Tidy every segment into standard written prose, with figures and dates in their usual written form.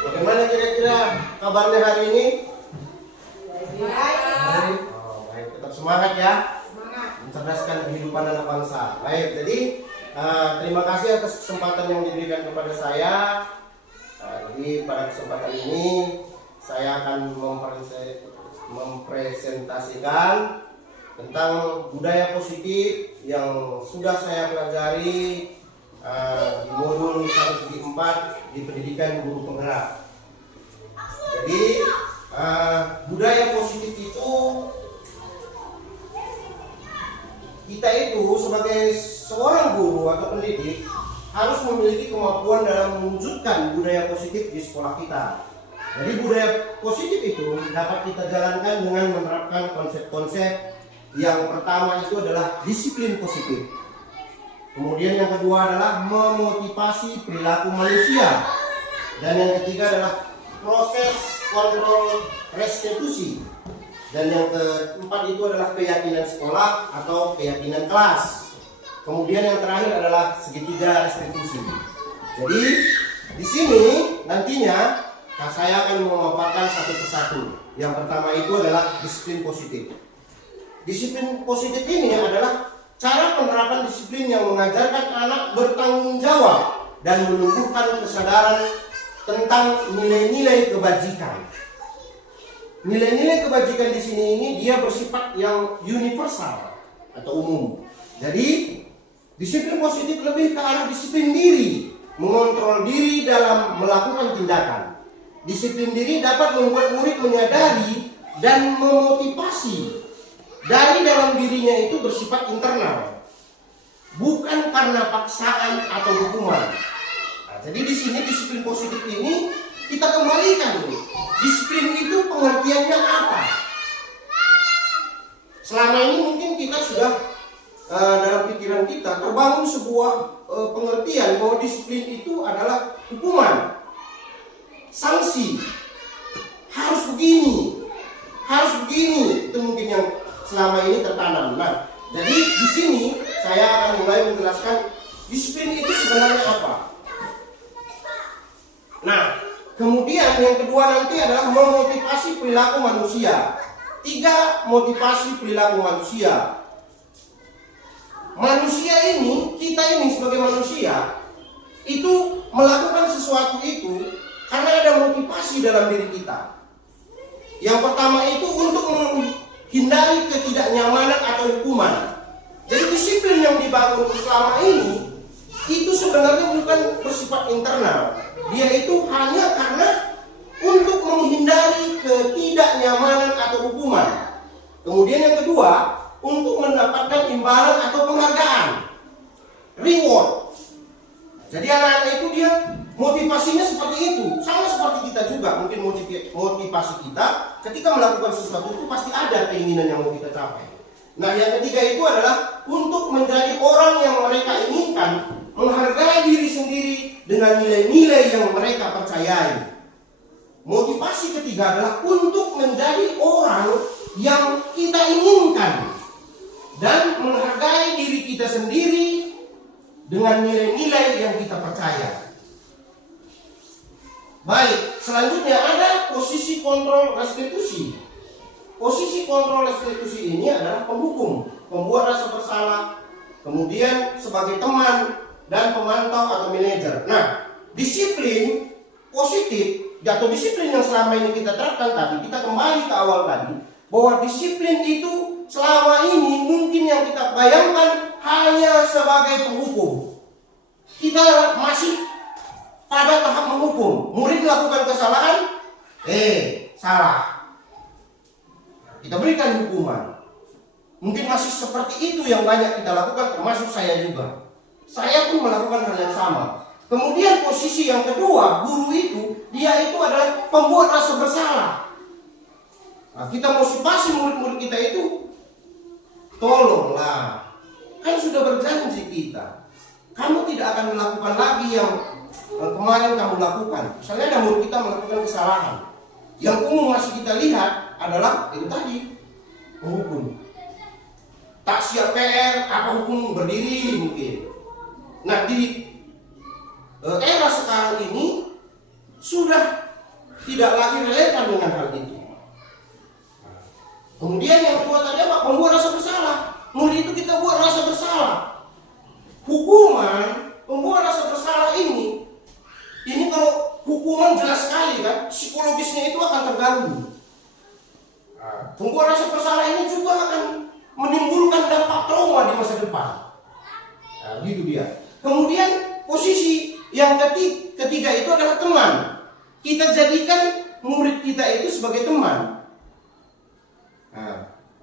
Bagaimana kira-kira kabarnya hari ini? Baik. Baik, tetap semangat ya. Semangat. Mencerdaskan kehidupan anak bangsa. Baik, jadi terima kasih atas kesempatan yang diberikan kepada saya. Jadi pada kesempatan ini saya akan mempresentasikan tentang budaya positif yang sudah saya pelajari di modul 1-4 di pendidikan guru penggerak. Jadi budaya positif itu kita itu sebagai seorang guru atau pendidik harus memiliki kemampuan dalam mewujudkan budaya positif di sekolah kita. Jadi budaya positif itu dapat kita jalankan dengan menerapkan konsep-konsep. Yang pertama itu adalah disiplin positif. Kemudian yang kedua adalah memotivasi perilaku manusia. Dan yang ketiga adalah proses kontrol restitusi. Dan yang keempat itu adalah keyakinan sekolah atau keyakinan kelas. Kemudian yang terakhir adalah segitiga restitusi. Jadi di sini nantinya saya akan memaparkan satu persatu. Yang pertama itu adalah disiplin positif. Disiplin positif ini adalah cara penerapan disiplin yang mengajarkan anak bertanggung jawab dan menumbuhkan kesadaran tentang nilai-nilai kebajikan. Nilai-nilai kebajikan di sini ini dia bersifat yang universal atau umum. Jadi disiplin positif lebih ke arah disiplin diri, mengontrol diri dalam melakukan tindakan. Disiplin diri dapat membuat murid menyadari dan memotivasi dari dalam dirinya itu bersifat internal, bukan karena paksaan atau hukuman. Jadi di sini disiplin positif ini kita kembalikan nih. Disiplin itu pengertiannya apa? Selama ini mungkin kita sudah dalam pikiran kita terbangun sebuah pengertian bahwa disiplin itu adalah hukuman, sanksi, harus begini, itu mungkin yang selama ini tertanam. Nah, jadi di sini saya akan mulai menjelaskan disiplin itu sebenarnya apa. Nah, kemudian yang kedua nanti adalah memotivasi perilaku manusia. 3 motivasi perilaku manusia. Manusia ini, kita ini sebagai manusia itu melakukan sesuatu itu karena ada motivasi dalam diri kita. Yang pertama itu untuk menghindari ketidaknyamanan atau hukuman. Jadi disiplin yang dibangun selama ini itu sebenarnya bukan bersifat internal. Dia itu hanya karena untuk menghindari ketidaknyamanan atau hukuman. Kemudian yang kedua, untuk mendapatkan imbalan atau penghargaan, reward. Jadi anak-anak itu dia motivasinya seperti itu, sama seperti kita juga. Mungkin motivasi kita ketika melakukan sesuatu itu pasti ada keinginan yang mau kita capai. Nah, yang ketiga itu adalah untuk menjadi orang yang mereka inginkan, menghargai diri sendiri dengan nilai-nilai yang mereka percayai. Motivasi ketiga adalah untuk menjadi orang yang kita inginkan dan menghargai diri kita sendiri dengan nilai-nilai yang kita percaya. Baik, selanjutnya ada posisi kontrol restitusi. Posisi kontrol restitusi ini adalah penghukum, pembuat rasa bersalah, kemudian sebagai teman dan pemantau atau manajer. Nah, disiplin positif atau disiplin yang selama ini kita terapkan tadi, kita kembali ke awal tadi, bahwa disiplin itu selama ini mungkin yang kita bayangkan hanya sebagai penghukum. Kita masih pada tahap menghukum. Murid melakukan kesalahan, salah, kita berikan hukuman. Mungkin masih seperti itu yang banyak kita lakukan, termasuk saya juga. Saya pun melakukan hal yang sama. Kemudian posisi yang kedua, guru itu, dia itu adalah pembuat rasa bersalah. Nah, kita motivasi murid-murid kita itu, tolonglah, kan sudah berjanji kita, kamu tidak akan melakukan lagi yang kemarin kamu lakukan. Misalnya ada murid kita melakukan kesalahan, yang umum masih kita lihat adalah itu tadi, menghukum. Tak siap PR, apa hukum berdiri mungkin. Nah, di era sekarang ini sudah tidak lagi relevan dengan hal itu. Kemudian yang kedua tadi apa? Membuat rasa bersalah. Murid itu kita buat rasa bersalah. Hukuman membuat rasa bersalah ini kalau hukuman jelas sekali kan, psikologisnya itu akan terganggu. Membuat rasa bersalah ini juga akan menimbulkan dampak trauma di masa depan. Gitu dia. Kemudian posisi yang ketiga itu adalah teman. Kita jadikan murid kita itu sebagai teman.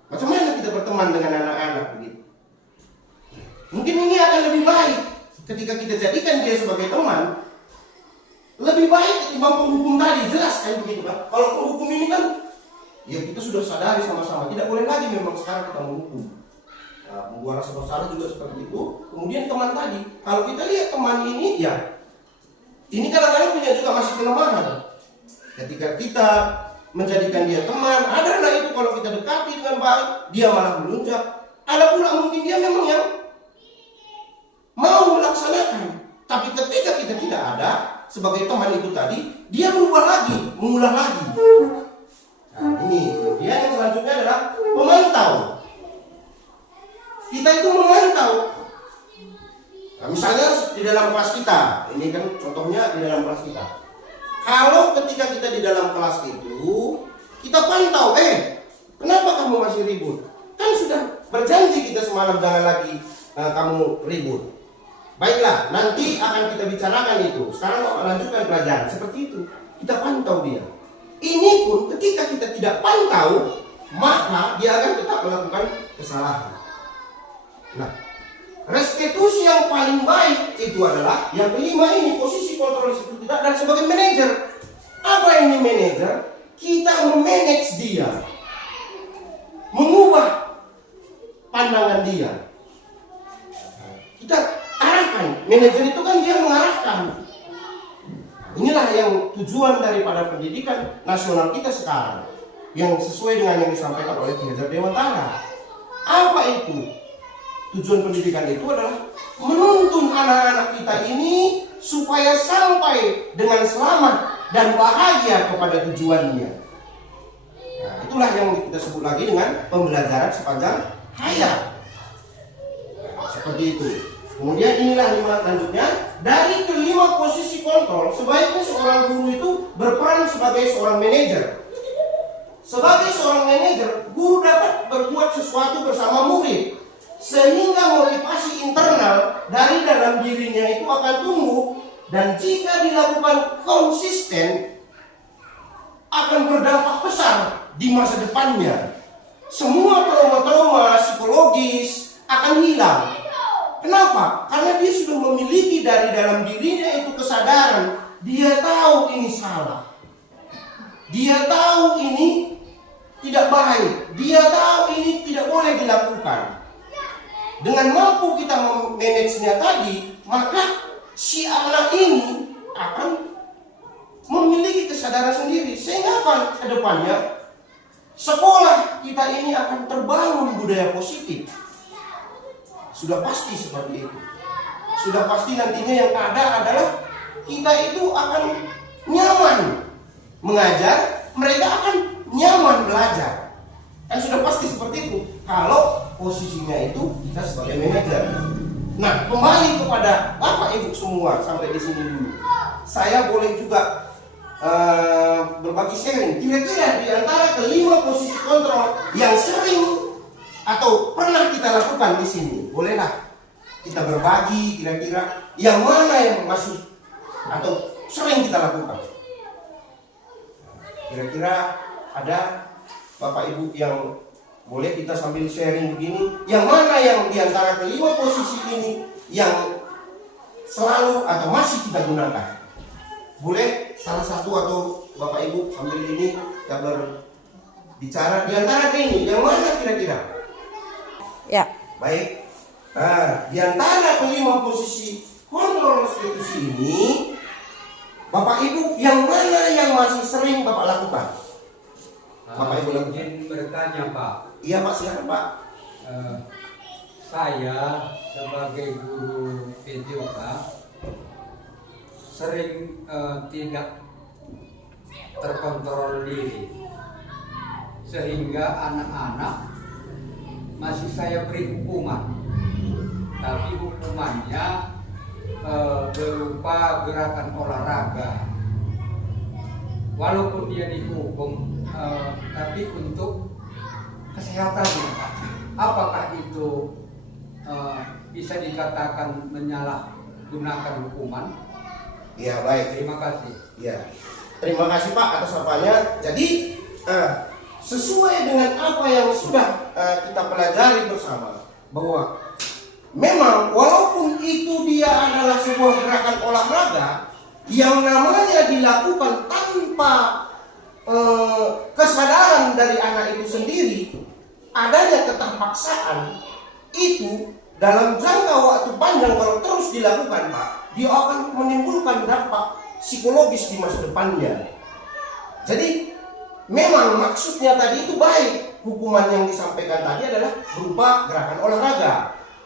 Macam mana kita berteman dengan anak-anak begitu? Mungkin ini akan lebih baik ketika kita jadikan dia sebagai teman. Lebih baik ketimbang penghukum tadi, jelas kan begitu kan? Kalau penghukum ini kan, ya kita sudah sadari sama-sama, tidak boleh lagi memang sekarang kita menghukum. Membuat rasa bersalah juga seperti itu. Kemudian teman tadi, kalau kita lihat teman ini, ya ini kadang-kadang punya juga masih kelemahan. Ketika kita menjadikan dia teman, ada anak itu kalau kita dekati dengan baik, dia malah melunjak. Ada pula mungkin dia memang yang mau melaksanakan, tapi ketika kita tidak ada sebagai teman itu tadi, dia berubah lagi, mengulah lagi. Nah ini, kemudian yang selanjutnya adalah memantau. Kita itu memantau. Nah, misalnya di dalam kelas kita, ini kan contohnya di dalam kelas kita. Kalau ketika kita di dalam kelas itu, kita pantau, kenapa kamu masih ribut? Kan sudah berjanji kita semalam jangan lagi kamu ribut. Baiklah, nanti akan kita bicarakan itu. Sekarang Bapak lanjutkan pelajaran. Seperti itu, kita pantau dia. Ini pun ketika kita tidak pantau, maka dia akan tetap melakukan kesalahan. Nah, restitusi yang paling baik itu adalah yang kelima ini, posisi kontrol restitusi kita dan sebagai manajer. Apa ini manajer? Kita memanage dia, mengubah pandangan dia. Kita arahkan. Manajer itu kan dia mengarahkan. Inilah yang tujuan daripada pendidikan nasional kita sekarang, yang sesuai dengan yang disampaikan oleh Ki Hajar Dewantara. Apa itu? Tujuan pendidikan itu adalah menuntun anak-anak kita ini supaya sampai dengan selamat dan bahagia kepada tujuannya. Nah, itulah yang kita sebut lagi dengan pembelajaran sepanjang hayat. Seperti itu. Kemudian inilah lanjutnya, dari kelima posisi kontrol, sebaiknya seorang guru itu berperan sebagai seorang manajer. Sebagai seorang manajer, guru dapat berbuat sesuatu bersama murid, sehingga motivasi internal dari dalam dirinya itu akan tumbuh, dan jika dilakukan konsisten akan berdampak besar di masa depannya. Semua trauma-trauma psikologis akan hilang. Kenapa? Karena dia sudah memiliki dari dalam dirinya itu kesadaran. Dia tahu ini salah. Dia tahu ini tidak baik. Dia tahu ini tidak boleh dilakukan. Dengan mampu kita memanagenya tadi, maka si anak ini akan memiliki kesadaran sendiri. Sehingga apa ke depannya? Sekolah kita ini akan terbangun budaya positif. Sudah pasti seperti itu. Sudah pasti nantinya yang ada adalah kita itu akan nyaman mengajar, mereka akan nyaman belajar. Kan sudah pasti seperti itu. Kalau posisinya itu kita sebagai manajer. Nah, kembali kepada Bapak Ibu semua sampai di sini dulu. Saya boleh juga berbagi sharing. Kira-kira di antara kelima posisi kontrol yang sering atau pernah kita lakukan di sini, bolehlah kita berbagi kira-kira yang mana yang masih atau sering kita lakukan. Kira-kira ada Bapak Ibu yang boleh kita sambil sharing begini, yang mana yang di antara kelima posisi ini yang selalu atau masih kita gunakan. Boleh salah satu atau Bapak Ibu sambil ini kita berbicara di antara ini, yang mana kira-kira? Ya. Baik. Nah, di antara kelima posisi kontrol restitusi ini, Bapak Ibu yang mana yang masih sering Bapak lakukan? Bapak Ibu lakukan. Ingin bertanya Pak. Iya Pak, silakan Pak. Saya sebagai guru PJOK sering tidak terkontrol diri, sehingga anak-anak masih saya beri hukuman, tapi hukumannya berupa gerakan olahraga. Walaupun dia dihukum, tapi untuk kesehatannya, apakah itu bisa dikatakan menyalahgunakan hukuman? Ya, baik. Terima kasih. Ya, terima kasih Pak atas apanya. Jadi sesuai dengan apa yang sudah kita pelajari bersama, bahwa memang walaupun itu dia adalah sebuah gerakan olahraga yang namanya dilakukan tanpa kesadaran dari anak itu sendiri, adanya keterpaksaan itu dalam jangka waktu panjang kalau terus dilakukan Pak, dia akan menimbulkan dampak psikologis di masa depannya. Jadi memang maksudnya tadi itu baik, hukuman yang disampaikan tadi adalah berupa gerakan olahraga.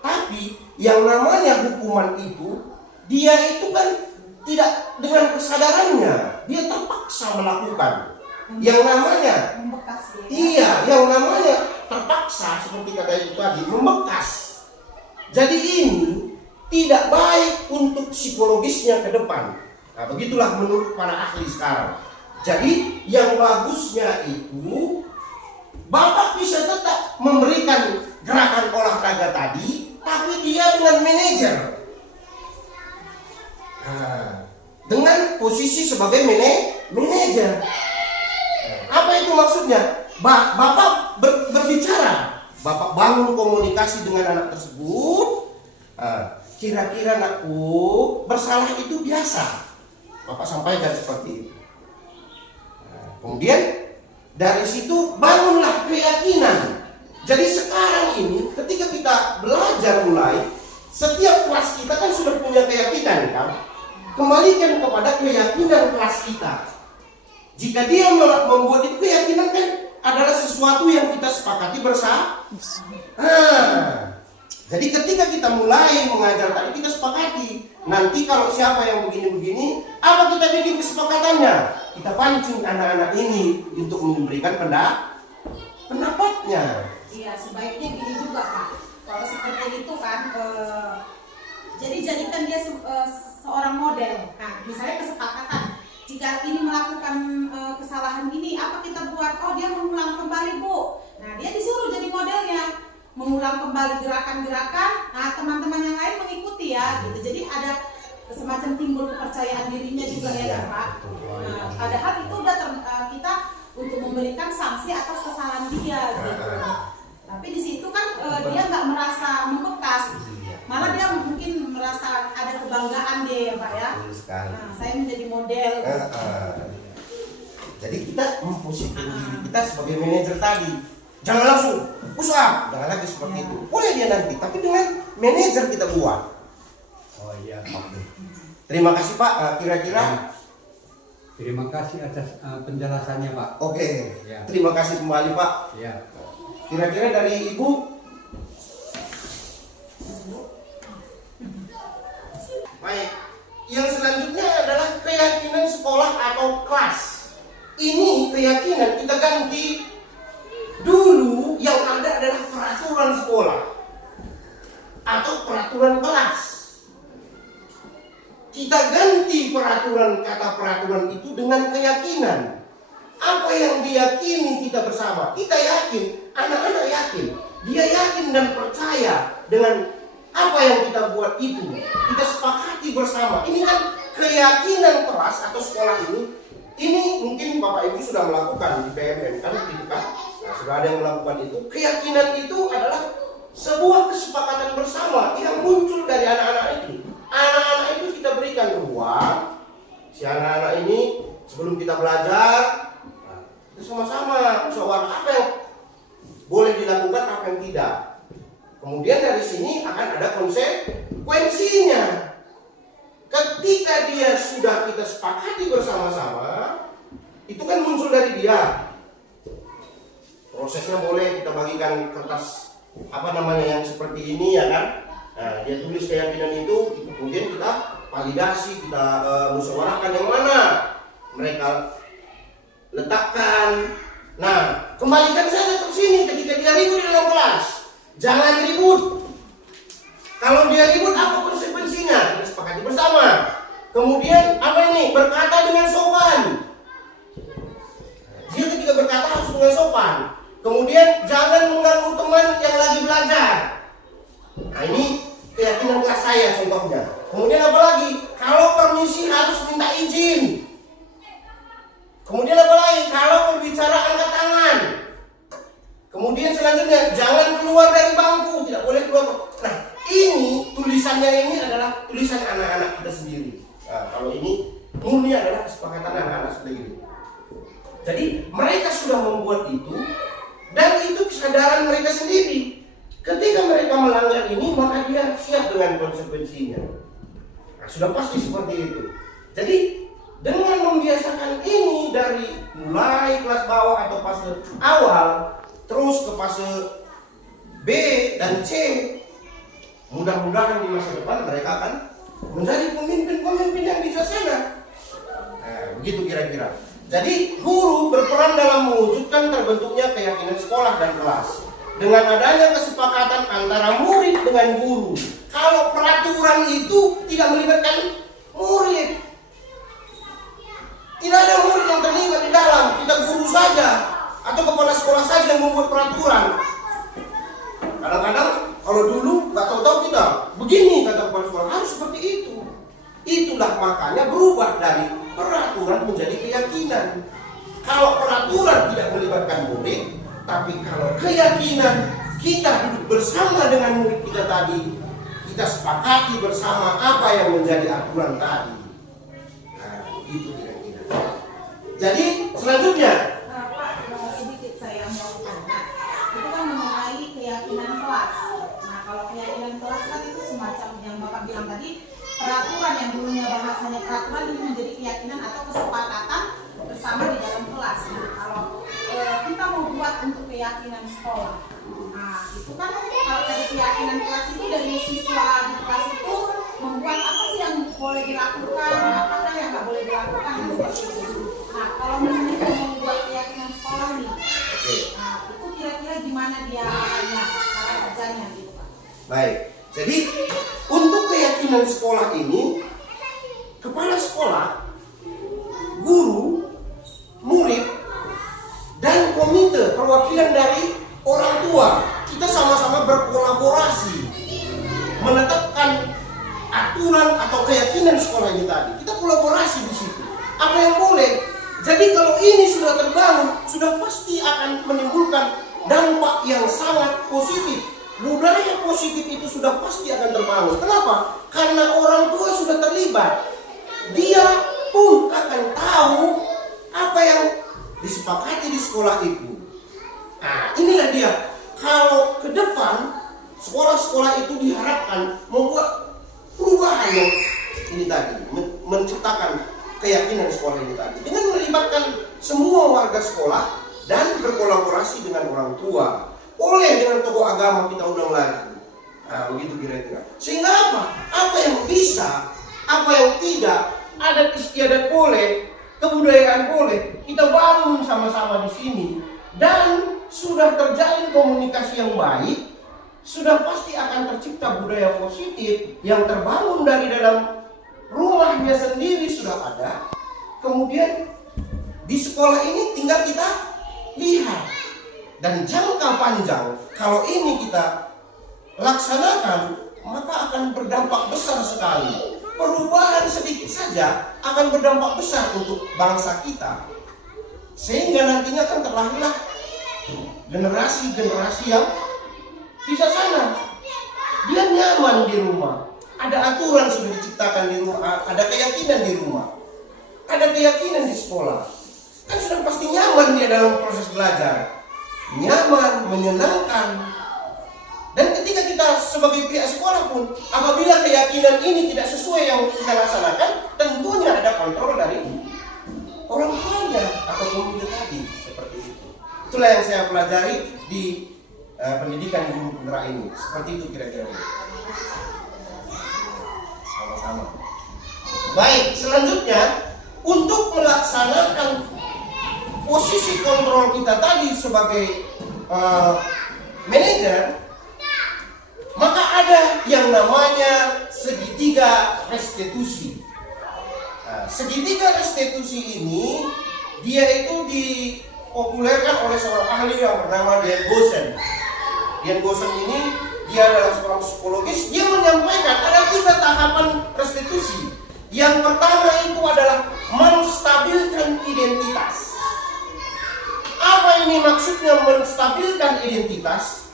Tapi yang namanya hukuman itu, dia itu kan tidak dengan kesadarannya, dia terpaksa melakukan. Yang namanya membekas dia. Iya, yang namanya terpaksa seperti kata itu tadi, membekas. Jadi ini tidak baik untuk psikologisnya ke depan. Nah, begitulah menurut para ahli sekarang. Jadi yang bagusnya itu Bapak bisa tetap memberikan gerakan olahraga tadi, tapi dia dengan manajer. Nah, dengan posisi sebagai manajer. Apa itu maksudnya? Bapak berbicara, Bapak bangun komunikasi dengan anak tersebut. Kira-kira anakku bersalah itu biasa, Bapak sampaikan seperti itu. Kemudian dari situ bangunlah keyakinan. Jadi sekarang ini ketika kita belajar mulai, setiap kelas kita kan sudah punya keyakinan kan? Kembalikan kepada keyakinan kelas kita. Jika dia membuat itu keyakinan kan adalah sesuatu yang kita sepakati bersama. Jadi ketika kita mulai mengajar tadi kita sepakati. Nanti kalau siapa yang begini-begini, apa kita bikin kesepakatannya? Kita pancing anak-anak ini untuk memberikan pendapatnya. Iya, sebaiknya gini juga Pak. Kalau seperti itu kan, jadi jadikan dia seorang model. Nah, misalnya kesepakatan. Jika ini melakukan kesalahan ini, apa kita buat? Oh, dia mengulang kembali Bu. Nah, dia disuruh jadi modelnya, mengulang kembali gerakan-gerakan. Nah, teman-teman yang lain mengikuti ya, gitu. Jadi ada semacam timbul kepercayaan dirinya juga ya, Pak. Nah, padahal itu udah kita untuk memberikan sanksi atas kesalahan dia, gitu. Tapi di situ kan dia nggak merasa membekas, malah dia mungkin merasa ada kebanggaan dia ya Pak ya. Nah, saya menjadi model. Jadi kita memposisikan diri kita sebagai manajer tadi. Jangan langsung usaha, jangan lagi seperti itu. Boleh dia nanti, tapi dengan manajer kita buat. Oh iya. Terima kasih Pak. Kira-kira. Terima kasih atas penjelasannya Pak. Oke. Ya. Terima kasih kembali Pak. Ya. Kira-kira dari Ibu. Baik. Yang selanjutnya adalah keyakinan sekolah atau kelas. Ini keyakinan kita ganti. Dulu yang ada adalah peraturan sekolah atau peraturan kelas. Kita ganti kata peraturan itu dengan keyakinan. Apa yang diyakini kita bersama, kita yakin, anak-anak yakin, dia yakin dan percaya dengan apa yang kita buat itu. Kita sepakati bersama. Ini kan keyakinan kelas atau sekolah ini. Ini mungkin Bapak Ibu sudah melakukan di PMN kan, gitu kan? Nah, sudah ada yang melakukan itu. Keyakinan itu adalah sebuah kesepakatan bersama yang muncul dari anak-anak itu. Anak-anak itu kita berikan ruang. Si anak-anak ini sebelum kita belajar, kita sama-sama musyawarah apa yang boleh dilakukan, apa yang tidak. Kemudian dari sini akan ada konsekuensinya. Ketika dia sudah kita sepakati bersama-sama, itu kan muncul dari dia. Prosesnya boleh kita bagikan kertas yang seperti ini ya kan. Nah, dia tulis keyakinan itu, kemudian kita validasi, kita musyawarahkan yang mana mereka letakkan. Nah, kembalikan saja ke sini ketika dia ribut di dalam kelas. Jangan ribut. Kalau dia ribut, apa konsekuensinya? Kita sepakati bersama. Kemudian apa ini? Berkata dengan sopan. Dia ketika berkata harus dengan sopan. Kemudian jangan mengganggu teman yang lagi belajar. Nah, ini keyakinan kelas saya contohnya. Kemudian apa lagi? Kalau permisi harus minta izin. Kemudian apa lagi? Kalau berbicara angkat tangan. Kemudian selanjutnya jangan keluar dari bangku, tidak boleh keluar. Nah, ini tulisannya ini adalah tulisan anak-anak kita sendiri. Nah, kalau ini murni adalah kesepakatan anak-anak sendiri. Jadi mereka sudah membuat itu, dan itu kesadaran mereka sendiri. Ketika mereka melanggar ini, maka dia siap dengan konsekuensinya. Nah, sudah pasti seperti itu. Jadi dengan membiasakan ini dari mulai kelas bawah atau fase awal terus ke fase B dan C, mudah-mudahan di masa depan mereka akan menjadi pemimpin-pemimpin yang bijaksana. Nah, begitu kira-kira. Jadi guru berperan dalam mewujudkan terbentuknya keyakinan sekolah dan kelas dengan adanya kesepakatan antara murid dengan guru. Kalau peraturan itu tidak melibatkan murid, tidak ada murid yang terlibat di dalam, kita guru saja atau kepala sekolah saja yang membuat peraturan. Kadang-kadang kalau dulu nggak tahu-tahu kita begini kata kepala sekolah, harus seperti itu. Itulah makanya berubah dari peraturan menjadi keyakinan. Kalau peraturan tidak melibatkan murid, tapi kalau keyakinan kita duduk bersama dengan murid kita tadi, kita sepakati bersama apa yang menjadi aturan tadi. Nah, itu kira-kira. Jadi selanjutnya, Pak, sedikit saya mau tanya. Itu kan mengenai keyakinan kelas. Nah, kalau keyakinan kelas kan itu semacam yang Bapak bilang tadi, peraturan yang dulunya bahasanya peraturan itu menjadi keyakinan atau kesepakatan bersama di dalam kelas. Nah, kalau kita mau buat untuk keyakinan sekolah, nah itu kan kalau dari keyakinan kelas itu dari siswa di kelas itu membuat apa sih yang boleh dilakukan, apakah yang nggak boleh dilakukan, seperti itu. Nah, kalau misalnya kita mau buat keyakinan sekolah nih, nah itu kira-kira gimana dia cara kerjanya gitu Pak? baik. Jadi untuk keyakinan sekolah ini, kepala sekolah, guru, murid, dan komite perwakilan dari orang tua, kita sama-sama berkolaborasi menetapkan aturan atau keyakinan sekolah ini tadi. Kita kolaborasi di situ. Apa yang boleh? Jadi kalau ini sudah terbangun, sudah pasti akan menimbulkan dampak yang sangat positif. Budaya positif itu sudah pasti akan terbangun. Kenapa? Karena orang tua sudah terlibat. Dia pun akan tahu apa yang disepakati di sekolah itu. Nah, inilah dia. Kalau ke depan sekolah-sekolah itu diharapkan membuat perubahan yang ini tadi, menciptakan keyakinan sekolah ini tadi dengan melibatkan semua warga sekolah dan berkolaborasi dengan orang tua. Oleh dengan tokoh agama kita undang lagi. Nah, begitu kira-kira. Sehingga apa? Apa yang bisa, apa yang tidak, adat istiadat boleh, kebudayaan boleh, kita bangun sama-sama di sini. Dan sudah terjalin komunikasi yang baik, sudah pasti akan tercipta budaya positif yang terbangun dari dalam rumahnya sendiri sudah ada. Kemudian di sekolah ini tinggal kita lihat. Dan jangka panjang, kalau ini kita laksanakan, maka akan berdampak besar sekali. Perubahan sedikit saja akan berdampak besar untuk bangsa kita. Sehingga nantinya akan terlahirlah generasi-generasi yang bijaksana. Dia nyaman di rumah. Ada aturan sudah diciptakan di rumah, ada keyakinan di rumah. Ada keyakinan di sekolah. Kan sudah pasti nyaman dia dalam proses belajar. Nyaman, menyenangkan. Dan ketika kita sebagai pihak sekolah pun, apabila keyakinan ini tidak sesuai yang kita laksanakan, tentunya ada kontrol dari orang tuanya atau komite tadi, seperti itu. Itulah yang saya pelajari di pendidikan guru penggerak ini. Seperti itu kira-kira. Sama-sama. Baik, selanjutnya untuk melaksanakan posisi kontrol kita tadi sebagai manajer, maka ada yang namanya segitiga restitusi. Nah, segitiga restitusi ini dia itu dipopulerkan oleh seorang ahli yang bernama Dian Goosen. Dian Goosen ini dia adalah seorang psikologis. Dia menyampaikan ada 3 tahapan restitusi. Yang pertama itu adalah menstabilkan identitas. Apa ini maksudnya menstabilkan identitas?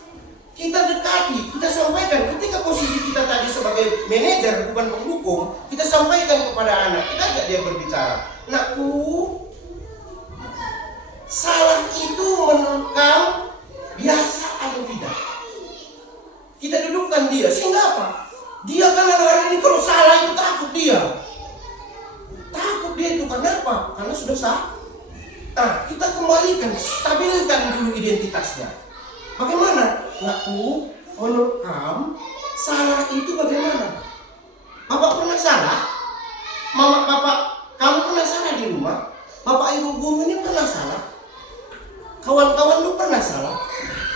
Kita dekati, kita sampaikan ketika posisi kita tadi sebagai manajer bukan pendukung, kita sampaikan kepada anak, kita ajak dia berbicara. Nakku, salah itu menurut kamu biasa atau tidak? Kita dudukkan dia, sehingga apa? Dia kan hari ini kalau salah itu takut dia. Takut dia itu karena apa? Karena sudah sah. Nah, kita kembalikan, stabilkan dulu identitasnya. Bagaimana? Nakku, menurut kamu salah itu bagaimana? Bapak pernah salah? Mama, bapak, kamu pernah salah di rumah? Bapak ibu guru ini pernah salah? Kawan-kawan lu pernah salah?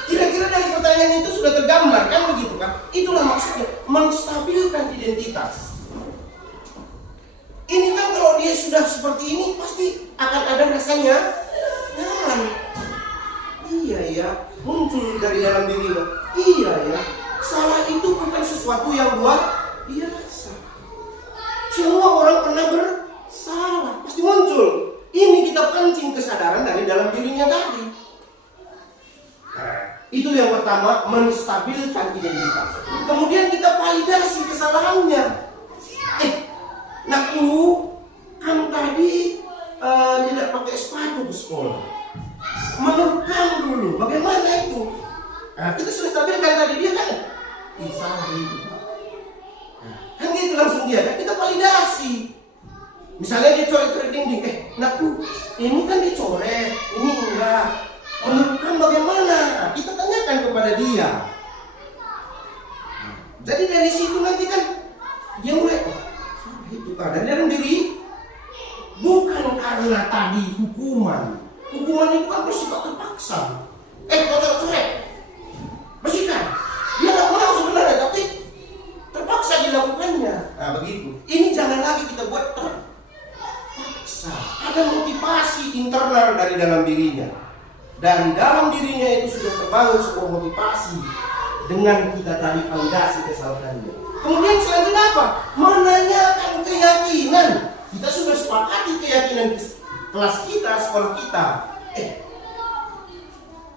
Kira-kira dari pertanyaan itu sudah tergambar kan begitu kan? Itulah maksudnya menstabilkan identitas. Ini kan kalau dia sudah seperti ini pasti akan ada rasanya nyaman. Iya ya, muncul dari dalam dirinya. Iya ya, salah itu bukan sesuatu yang luar biasa. Semua orang pernah bersalah, pasti muncul. Ini kita pancing kesadaran dari dalam dirinya tadi. Itu yang pertama, menstabilkan identitas. Kemudian kita validasi kesalahannya. Nakku, kamu tadi tidak pakai sepatu ke sekolah. Menurut kamu dulu, bagaimana itu? Nah, kita sudah stabilkan tadi dia kan? Salah itu. Nah, kan gitu langsung dia kan kita validasi. Misalnya dia coret-coret dinding, nakku, ini kan dicoret, ini enggak. Menurut kamu bagaimana? Nah, kita tanyakan kepada dia. Jadi dari situ nanti kan dia mulai itu dari dalam diri, bukan karena tadi hukuman. Hukuman itu kan bersifat terpaksa. Kotor coret, bersihkan. Dia nggak mau sebenarnya, tapi terpaksa dilakukannya. Nah begitu. Ini jangan lagi kita buat terpaksa. Ada motivasi internal dari dalam dirinya. Dari dalam dirinya itu sudah terbangun sebuah motivasi dengan kita tadi validasi kesalahannya. Kemudian selanjutnya apa? Menanyakan keyakinan. Kita sudah sepakati keyakinan kelas kita, sekolah kita.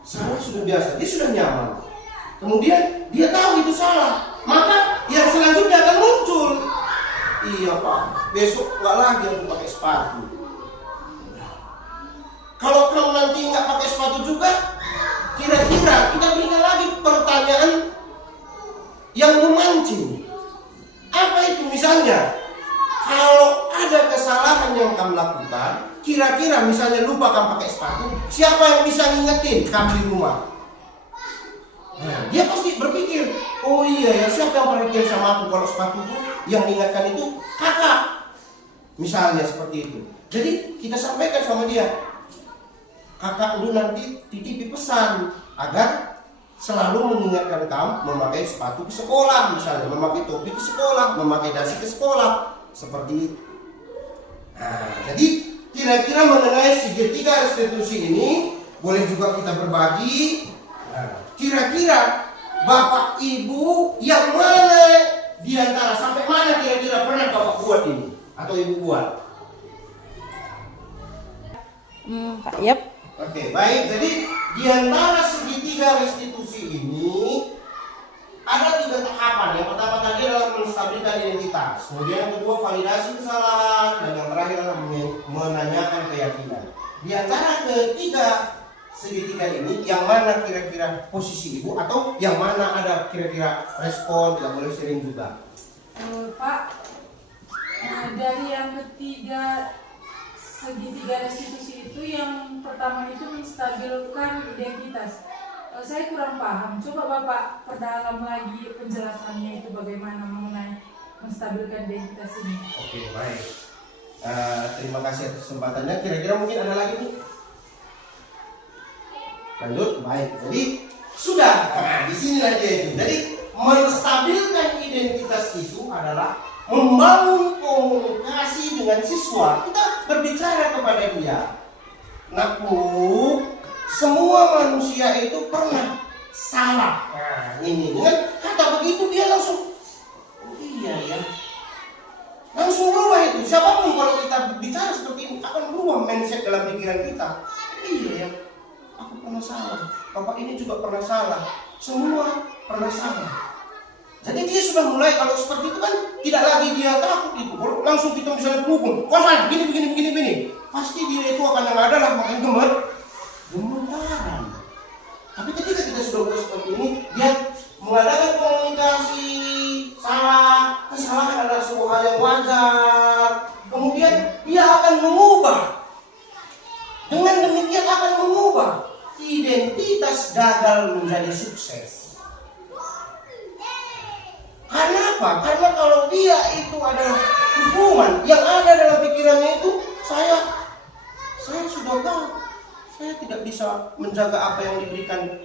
Salah sudah biasa, dia sudah nyaman. Kemudian dia tahu itu salah. Maka yang selanjutnya akan muncul. Iya Pak, besok nggak lagi aku pakai sepatu. Kalau kamu nanti nggak pakai sepatu juga, kira-kira kita berikan lagi pertanyaan yang memancing. Apa itu misalnya? Kalau ada kesalahan yang kamu lakukan, kira-kira misalnya lupa kamu pakai sepatu, siapa yang bisa ngingetin kamu di rumah? Nah, dia pasti berpikir, oh iya ya, siapa yang perhatian sama aku kalau sepatu itu yang mengingatkan itu kakak. Misalnya seperti itu. Jadi kita sampaikan sama dia, kakak lu nanti titipi pesan agar selalu mengingatkan kamu memakai sepatu ke sekolah, misalnya memakai topi ke sekolah, memakai dasi ke sekolah, seperti itu. Nah, jadi kira-kira mengenai segitiga restitusi ini boleh juga kita berbagi. Nah, kira-kira bapak ibu yang mana di antara sampai mana kira-kira pernah bapak buat ini atau ibu buat? Yep. Oke, baik. Jadi di antara segitiga restitusi ini ada 3 tahapan. Yang pertama tadi adalah menstabilkan identitas. Kemudian yang kedua validasi kesalahan, dan yang terakhir adalah menanyakan keyakinan. Di antara ketiga segitiga ini, yang mana kira-kira posisi ibu atau yang mana ada kira-kira respon, tidak boleh sering juga? Pak, dari yang ketiga segitiga restitusi itu, yang pertama itu menstabilkan identitas. Saya kurang paham. Coba Bapak perdalam lagi penjelasannya itu bagaimana mengenai menstabilkan identitas ini. Oke, baik. Terima kasih atas kesempatannya. Kira-kira mungkin ada lagi nih? Lanjut, baik. Jadi sudah. Nah, di sini aja itu. Jadi menstabilkan identitas itu adalah membangun komunikasi dengan siswa. Kita berbicara kepada dia. Nakku, semua manusia itu pernah salah. Nah, ini dengan kata begitu dia langsung, oh iya ya. Langsung berubah itu. Siapapun kalau kita bicara seperti ini akan berubah mindset dalam pikiran kita. Iya ya. Aku pernah salah. Bapak ini juga pernah salah. Semua pernah salah. Jadi dia sudah mulai kalau seperti itu kan tidak lagi dia takut itu. Kalau langsung kita misalnya menghukum, kau salah begini. Pasti dia itu akan yang adalah makin gemetaran. Tapi ketika kita sudah buat seperti ini, dia mengadakan komunikasi salah, kesalahan adalah sebuah hal yang wajar. Kemudian dia akan mengubah. Dengan demikian akan mengubah identitas gagal menjadi sukses. Karena apa? Karena kalau dia itu adalah hukuman yang ada dalam pikirannya itu, saya sudah tahu, saya tidak bisa menjaga apa yang diberikan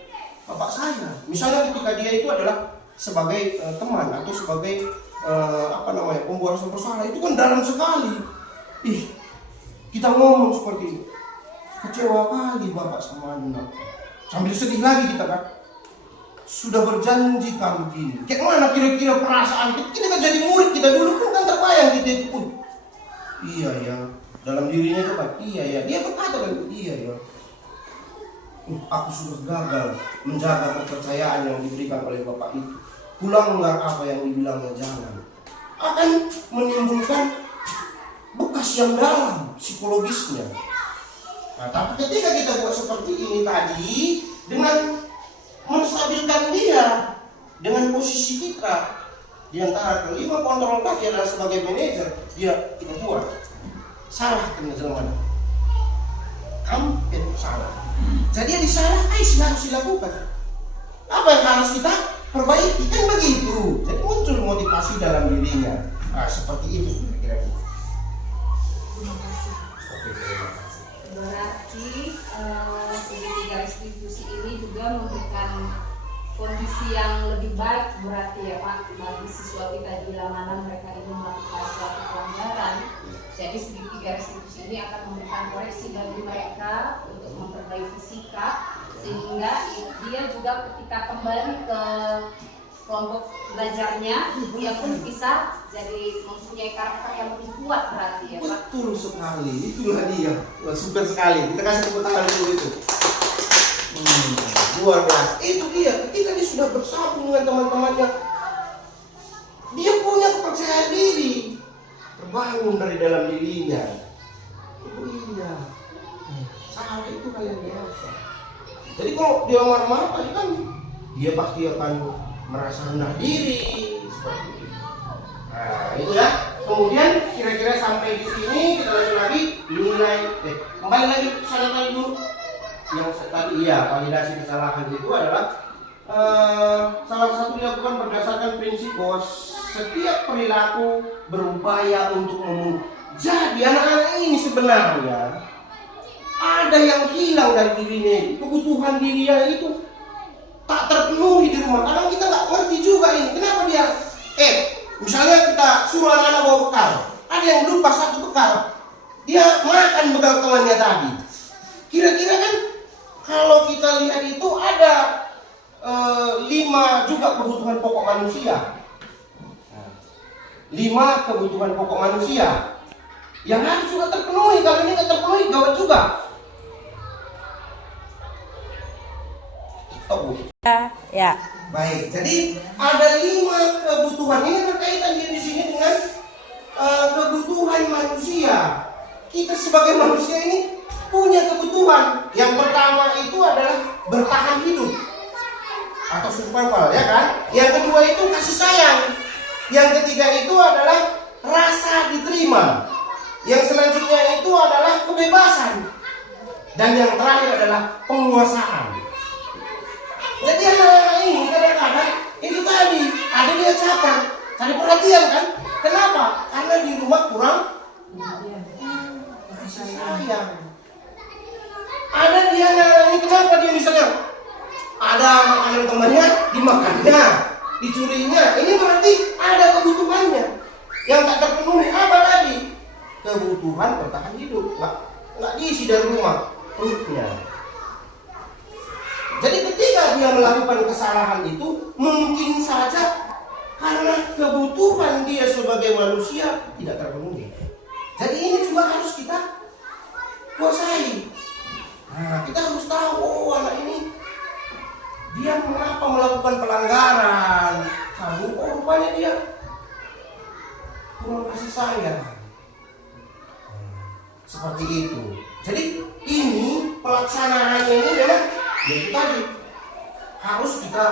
bapak saya. Misalnya ketika dia itu adalah sebagai teman atau sebagai pembuat bersalah, itu kan dalam sekali. Kita ngomong seperti itu, kecewa kali bapak sama anak. Sambil sedih lagi kita kan. Sudah berjanji kamu begini. Kayak mana kira-kira perasaan kita? Kita kan jadi murid kita dulu kan terbayang kita itu pun. Iya ya. Dalam dirinya itu kan, iya ya. Dia berkata kan, iya ya. Aku sudah gagal menjaga kepercayaan yang diberikan oleh bapak itu. Pulanglah apa yang dibilangnya jangan. Akan menimbulkan bekas yang dalam psikologisnya. Nah, tapi ketika kita buat seperti ini tadi dengan menstabilkan dia dengan posisi kita di antara kelima kontrol tadi adalah sebagai manajer, kita buat salah teman-teman, hampir salah. Jadi yang disalah harus dilakukan. Apa yang harus kita perbaiki kan begitu. Jadi muncul motivasi dalam dirinya. Nah, seperti itu kira-kira. Terima kasih. Oke, terima kasih. Berarti segitiga restitusi ini juga memberikan kondisi yang lebih baik berarti ya Pak bagi siswa kita bila mana mereka ini melakukan suatu pelanggaran. Jadi segitiga restitusi ini akan memberikan koreksi bagi mereka untuk memperbaiki sikap sehingga dia juga ketika kembali ke kelompok belajarnya dia pun bisa jadi mempunyai karakter yang lebih kuat berarti ya Pak. Betul sekali, itulah dia. Wah, super sekali. Kita kasih tepuk tangan dulu itu. Luar biasa. Itu dia. Ketika dia sudah bersatu dengan teman-temannya, dia punya kepercayaan diri, terbangun dari dalam dirinya. Oh iya, salah itu hal yang biasa. Jadi kalau dia marah-marah tadi kan, dia pasti akan merasa rendah diri seperti itu. Nah, itu ya. Kemudian kira-kira sampai di sini kita lanjut lagi nilai. Kembali lagi sana tadi dulu. Yang tadi validasi kesalahan itu adalah salah satu dilakukan berdasarkan prinsip bahwa setiap perilaku berupaya untuk memenuhi. Jadi anak-anak ini sebenarnya ada yang hilang dari dirinya, kebutuhan dirinya itu tak terpenuhi di rumah. Kadang kita nggak ngerti juga ini. Kenapa dia? Misalnya kita suruh anak-anak bawa bekal, ada yang lupa satu bekal, dia makan bekal temannya tadi. Kira-kira kan kalau kita lihat itu ada 5 juga kebutuhan pokok manusia. 5 kebutuhan pokok manusia yang harus juga terpenuhi. Kalau ini nggak terpenuhi, gawat juga. Stop, Bu. Ya. Baik, jadi ada 5 kebutuhan. Ini berkaitan di sini dengan kebutuhan manusia. Kita sebagai manusia ini punya kebutuhan. Yang pertama itu adalah bertahan hidup atau survival, ya kan? Yang kedua itu kasih sayang. Yang ketiga itu adalah rasa diterima. Yang selanjutnya itu adalah kebebasan. Dan yang terakhir adalah penguasaan. Jadi anak-anak ini kadang-kadang itu tadi ada dia cari perhatian kan? Kenapa? Karena di rumah kurang kasih sayang. Ada dia anak-anak ini kenapa dia misalnya ada makanan temannya, dimakannya, dicurinya, ini berarti ada kebutuhannya yang tak terpenuhi. Apa tadi? Kebutuhan bertahan hidup, nggak diisi dari rumah perutnya. Jadi ketika dia melakukan kesalahan itu, mungkin saja karena kebutuhan dia sebagai manusia tidak terpenuhi. Jadi ini juga harus kita kuasai. Nah, kita harus tahu, oh anak ini dia mengapa melakukan pelanggaran. Kamu, oh rupanya dia kurang kasih sayang. Seperti itu. Jadi ini pelaksanaannya ini memang itu tadi harus kita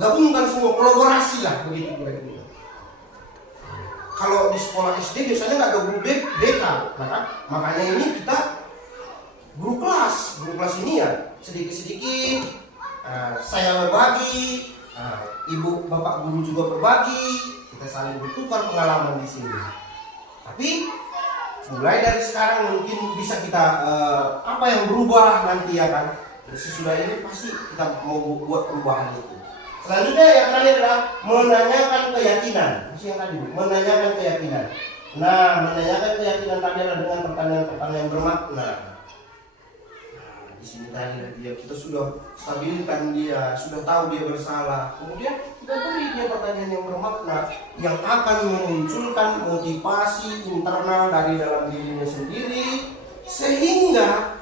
gabungkan semua, kolaborasi lah begitu kira-kira. Kalau di sekolah SD biasanya nggak ada guru BK, makanya ini kita guru kelas ini ya sedikit-sedikit saya berbagi, ibu bapak guru juga berbagi, kita saling bertukar pengalaman di sini. Tapi mulai dari sekarang mungkin bisa kita apa yang berubah nanti ya kan. Sesudah ini pasti kita mau buat perubahan itu. Selanjutnya yang terakhir adalah menanyakan keyakinan. Masih yang tadi, menanyakan keyakinan. Nah, menanyakan keyakinan tadi adalah dengan pertanyaan-pertanyaan yang bermakna. Di sini tadi kita sudah stabilkan dia, sudah tahu dia bersalah. Kemudian kita beri dia pertanyaan yang bermakna yang akan memunculkan motivasi internal dari dalam dirinya sendiri, sehingga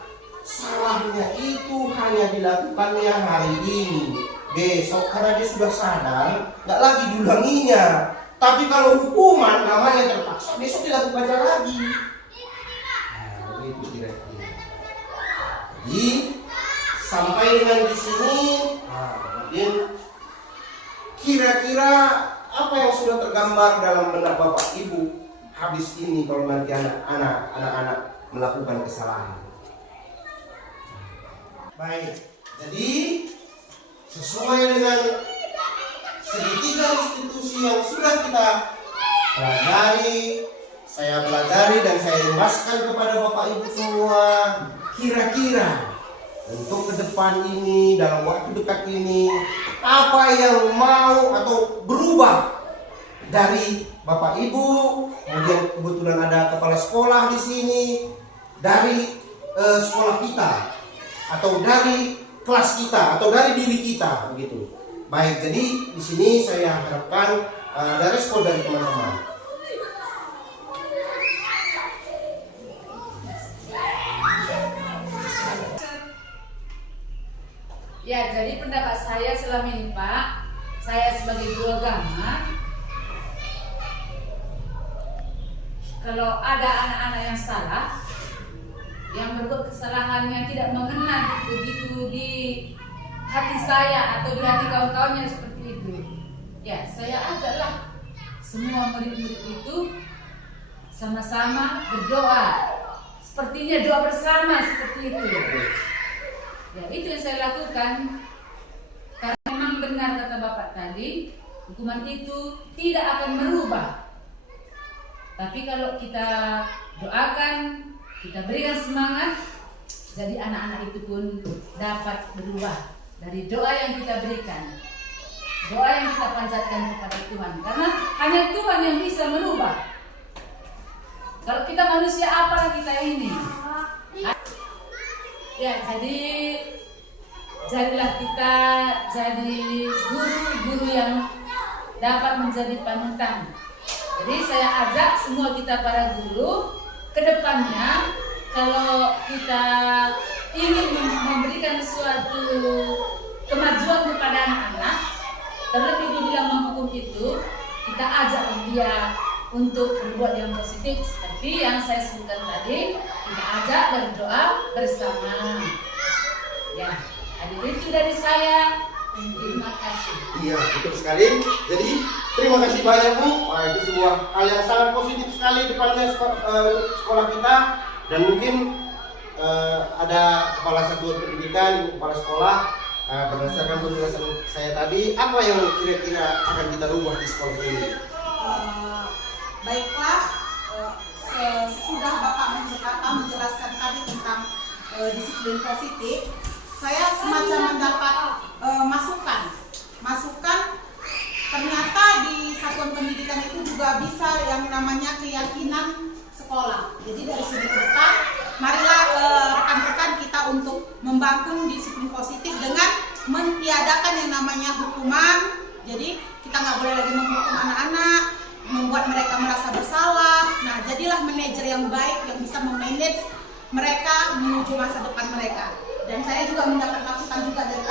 salahnya itu hanya dilakukannya hari ini. Besok karena dia sudah sadar, nggak lagi diulanginya. Tapi kalau hukuman namanya terpaksa, besok dilakukannya lagi. Nah, begitu kira-kira. Jadi sampai dengan di sini, mungkin kira-kira apa yang sudah tergambar dalam benak bapak ibu habis ini kalau nanti anak-anak melakukan kesalahan. Baik, jadi sesuai dengan segitiga institusi yang sudah kita pelajari, saya pelajari dan saya jelaskan kepada bapak ibu semua, kira-kira untuk ke depan ini, dalam waktu dekat ini, apa yang mau atau berubah dari bapak ibu, kemudian kebetulan ada kepala sekolah di sini, dari sekolah kita, atau dari kelas kita, atau dari diri kita, begitu. Baik, jadi di sini saya harapkan ada respon dari teman-teman. Ya, jadi pendapat saya selama ini Pak, saya sebagai guru agama, kalau ada anak-anak yang salah, yang berbuat kesalahan yang tidak mengena begitu di hati saya atau di hati kawan-kawannya seperti itu, ya saya ajaklah semua murid-murid itu sama-sama berdoa, sepertinya doa bersama seperti itu. Ya, itu yang saya lakukan karena memang benar kata Bapak tadi, hukuman itu tidak akan merubah. Tapi kalau kita doakan, kita berikan semangat, jadi anak-anak itu pun dapat berubah dari doa yang kita berikan, doa yang kita panjatkan kepada Tuhan. Karena hanya Tuhan yang bisa merubah. Kalau kita manusia, apalah kita ini? Ya, jadilah kita jadi guru-guru yang dapat menjadi panutan. Jadi saya ajak semua kita para guru ke depannya, kalau kita ingin memberikan suatu kemajuan kepada anak-anak, terlebih di dalam menghukum itu, kita ajak dia untuk berbuat yang positif seperti yang saya sebutkan tadi. Kita ajak berdoa bersama. Ya, itu dari saya. Terima kasih. Iya, betul sekali. Jadi terima kasih banyak Bu. Wah, itu sebuah hal yang sangat positif sekali depannya sekolah kita. Dan mungkin ada kepala satuan pendidikan, kepala sekolah, berdasarkan penjelasan saya tadi, apa yang kira-kira akan kita rubah di sekolah ini? Baiklah, sesudah Bapak menjelaskan tadi tentang disiplin positif, saya semacam mendapat masukan. Ternyata di satuan pendidikan itu juga bisa yang namanya keyakinan sekolah. Jadi dari sini ke depan, marilah rekan-rekan kita untuk membangun disiplin positif dengan mentiadakan yang namanya hukuman. Jadi kita nggak boleh lagi menghukum anak-anak, membuat mereka merasa bersalah. Nah, jadilah manajer yang baik yang bisa memanage mereka menuju masa depan mereka. Dan saya juga mendapat masukan juga dari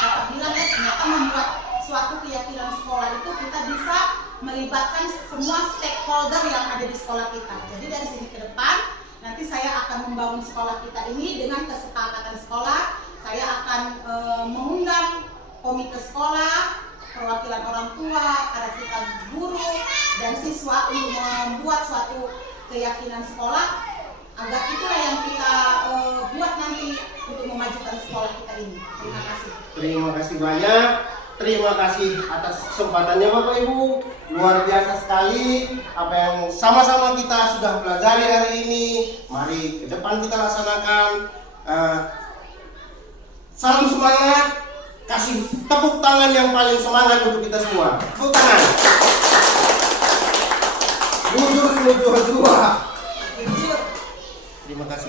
Bapak bilang ya, ternyata membuat suatu keyakinan sekolah itu kita bisa melibatkan semua stakeholder yang ada di sekolah kita. Jadi dari sini ke depan nanti saya akan membangun sekolah kita ini dengan kesepakatan sekolah. Saya akan mengundang komite sekolah, perwakilan orang tua, para kita guru dan siswa untuk membuat suatu keyakinan sekolah, agar itulah yang kita buat nanti untuk memajukan sekolah kita ini. Terima kasih. Terima kasih banyak. Terima kasih atas kesempatannya Bapak Ibu. Luar biasa sekali apa yang sama-sama kita sudah pelajari hari ini. Mari ke depan kita laksanakan. Salam semangat. Kasih tepuk tangan yang paling semangat untuk kita semua. Tepuk tangan. Jujur. Terima kasih.